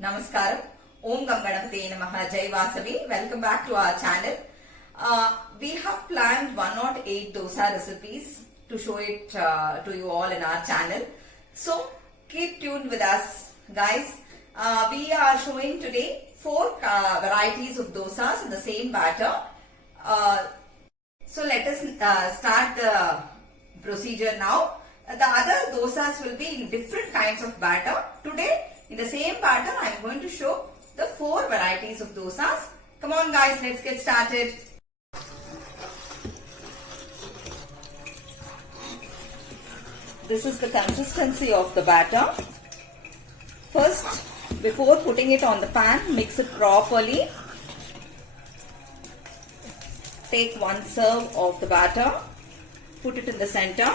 Namaskaram. Om Gam Ganapataye Namaha. Jai Vasavi. Welcome back to our channel. We have planned 108 dosa recipes to show it to you all in our channel. So keep tuned with us, guys. We are showing today 4 varieties of dosas in the same batter. So let us start the procedure now. The other dosas will be in different kinds of batter. Today, in the same batter, I am going to show the 4 varieties of dosas. Come on guys, let's get started. This is the consistency of the batter. First, before putting it on the pan, mix it properly. Take 1 serve of the batter, put it in the center,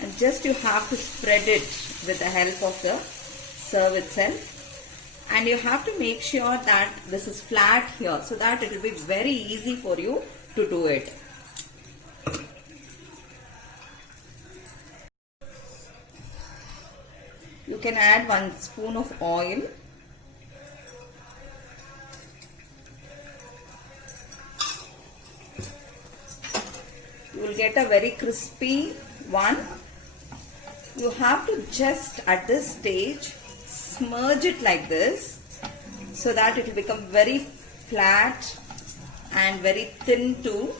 and just you have to spread it with the help of the serve itself, and you have to make sure that this is flat here so that it will be very easy for you to do it. You can add 1 spoon of oil. You will get a very crispy one. You have to just at this stage smudge it like this so that it will become very flat and very thin too.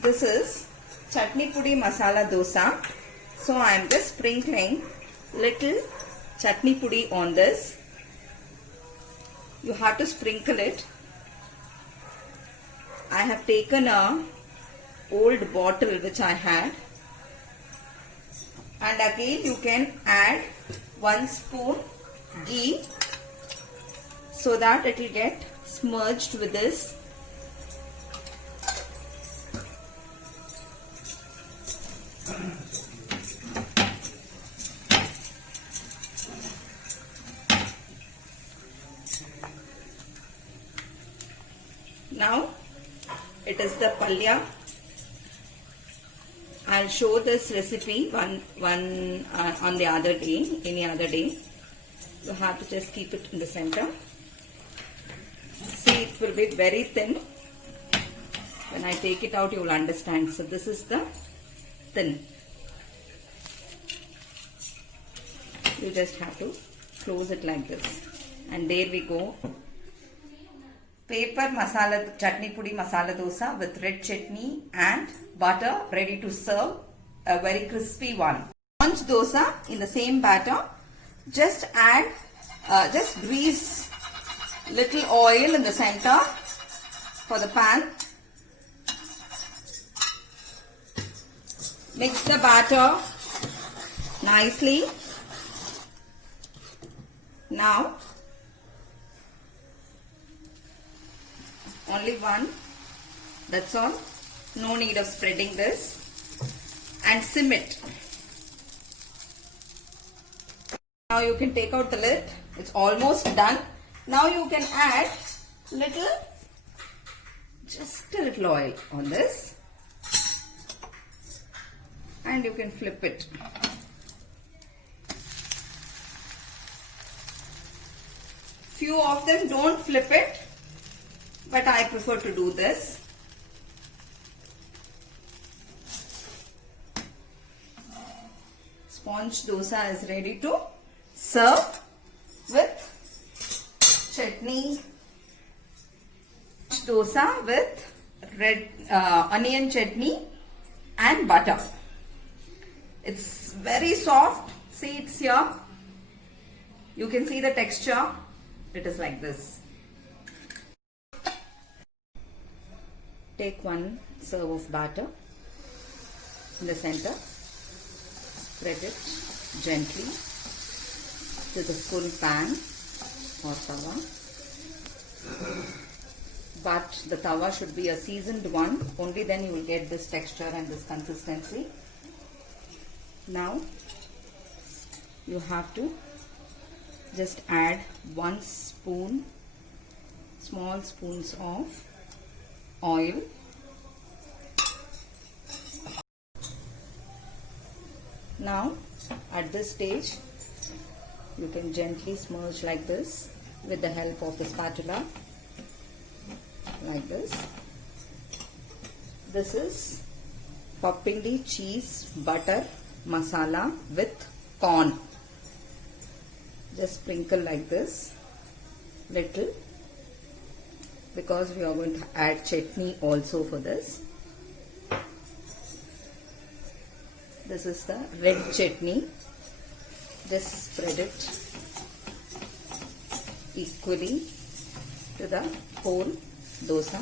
This is chutney pudi masala dosa. So I am just sprinkling little chutney pudi on this. You have to sprinkle it. I have taken a old bottle which I had, and again you can add 1 spoon ghee so that it will get smudged with this. Now it is the palya. I'll show this recipe on the other day, any other day. You have to just keep it in the center. See, it will be very thin. When I take it out, you will understand. So this is the thin. You just have to close it like this. And there we go. Paper masala chutney pudi masala dosa with red chutney and butter ready to serve, a very crispy one. Sponge dosa in the same batter. Just add, just grease little oil in the center for the pan. Mix the batter nicely. Now only one, that's all. No need of spreading this, and sim it. Now you can take out the lid. It's almost done. Now you can add just a little oil on this, and you can flip it. Few of them don't flip it, but I prefer to do this. Sponge dosa is ready to serve with chutney. Dosa with red onion chutney and butter. It's very soft. See, it's here. You can see the texture. It is like this. Take 1 serve of batter in the center. Spread it gently to the full pan or tawa. But the tawa should be a seasoned one. Only then you will get this texture and this consistency. Now you have to just add 1 spoon, small spoons of oil. Now at this stage you can gently smudge like this with the help of the spatula, like this. This is Pappindi cheese butter masala with corn. Just sprinkle like this little, because we are going to add chutney also for this. This is the red chutney. Just spread it equally to the whole dosa.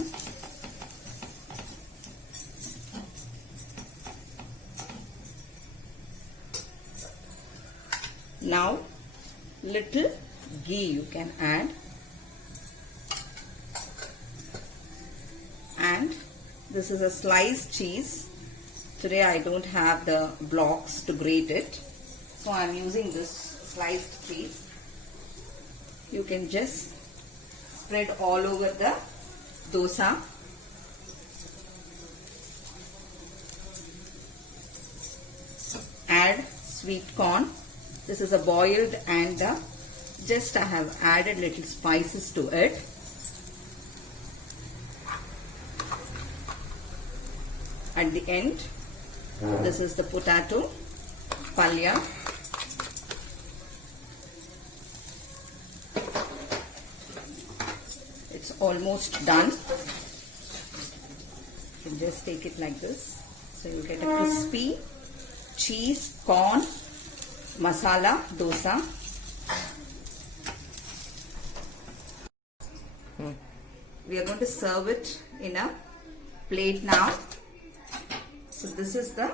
Now little ghee you can add, and this is a sliced cheese. Today I don't have the blocks to grate it, so I am using this sliced cheese. You can just spread all over the dosa. Add sweet corn. This is a boiled, and just I have added little spices to it. At the end, this is the potato palya. It's almost done. You can just take it like this. So you get a crispy cheese corn masala dosa. We are going to serve it in a plate now. So this is the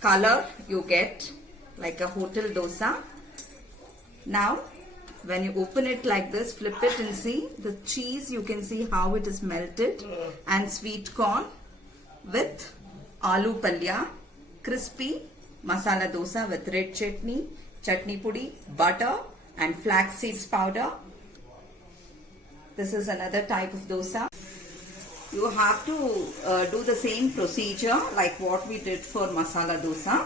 color you get, like a hotel dosa. Now when you open it like this, flip it and see the cheese. You can see how it is melted, and sweet corn with aloo palya, crispy masala dosa with red chutney, chutney pudi, butter and flax seeds powder. This is another type of dosa. You have to do the same procedure like what we did for masala dosa,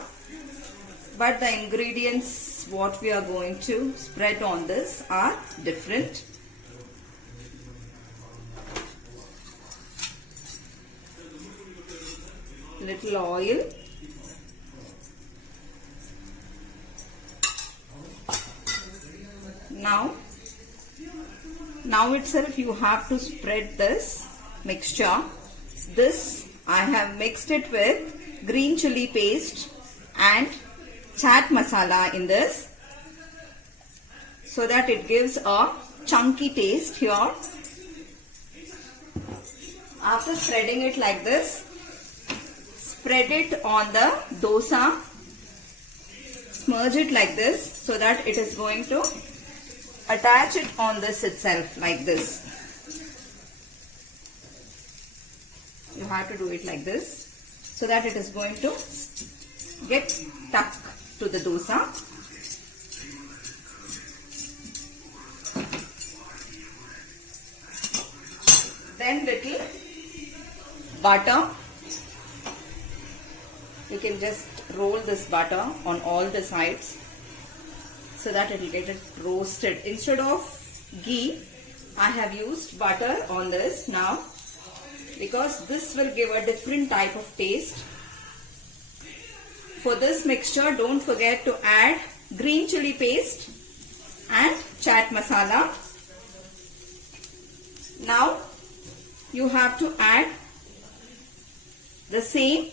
but the ingredients what we are going to spread on this are different. Little oil. Now itself you have to spread this mixture. This I have mixed it with green chili paste and chaat masala in this, so that it gives a chunky taste here. After spreading it like this, spread it on the dosa, smudge it like this, so that it is going to attach it on this itself like this. You have to do it like this, so that it is going to get stuck to the dosa. Then little butter. You can just roll this butter on all the sides, so that it will get it roasted. Instead of ghee, I have used butter on this now, because this will give a different type of taste. For this mixture, don't forget to add green chili paste and chaat masala. Now you have to add the same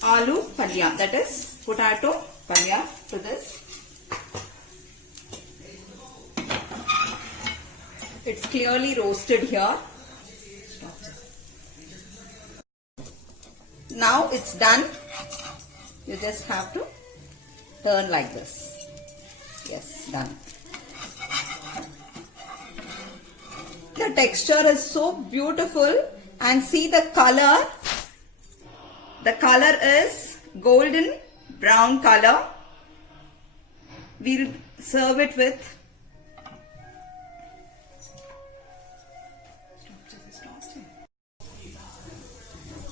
aloo palya, that is potato palya, to this. It's clearly roasted here. Now it's done. You just have to turn like this. Yes, done. The texture is so beautiful, and see the color. The color is golden brown color. We'll serve it with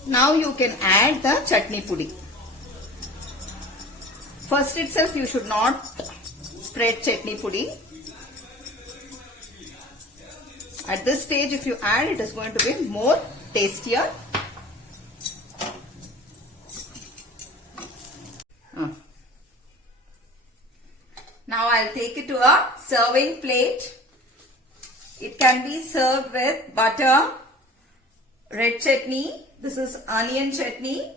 now you can add the chutney pudi. First itself you should not spread chutney pudi. At this stage if you add, it is going to be more tastier. Now I'll take it to a serving plate. It can be served with butter, red chutney, this is onion chutney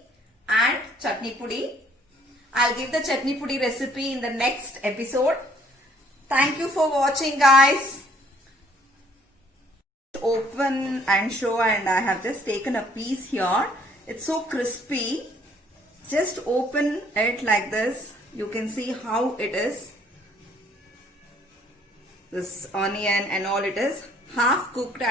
and chutney pudi. I'll give the chutney pudi recipe in the next episode. Thank you for watching, guys. Open and show, and I have just taken a piece here. It's so crispy. Just open it like this. You can see how it is. This onion and all, it is half cooked.